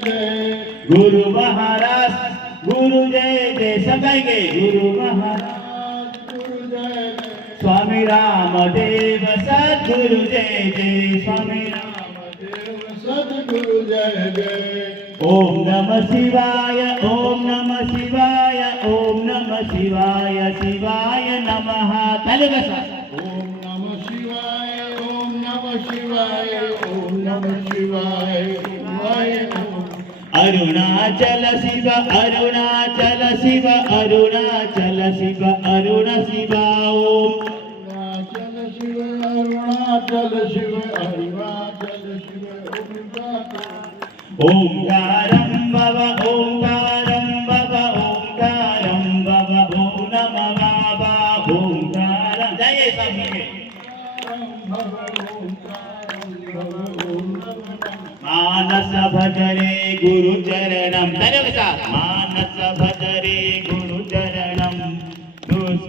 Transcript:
गुरु महाराज गुरु जय जय सगाएंगे गुरु महाराज गुरु जय स्वामी रामदेव सद्गुरु जय जय स्वामी रामदेव सद्गुरु जय जय ओम नमः शिवाय ओम नमः शिवाय ओम नमः शिवाय शिवाय नमः तलगसा ओम नमः शिवाय ओम नमः शिवाय ओम नमः शिवाय शिवाय नमः अरुणाचल शिव अरुणाचल शिव अरुणाचल शिव अरुण शिव ओम अरुणाचल शिव अरुणाचल शिव अरुणाचल शिव ओंकारं भव ओंकारं भव ओंकारं भव ओम नमः बाबा ओंकारं जय स्वामी मानस भजरे गुरु चरणं धन्यवाद मानस भज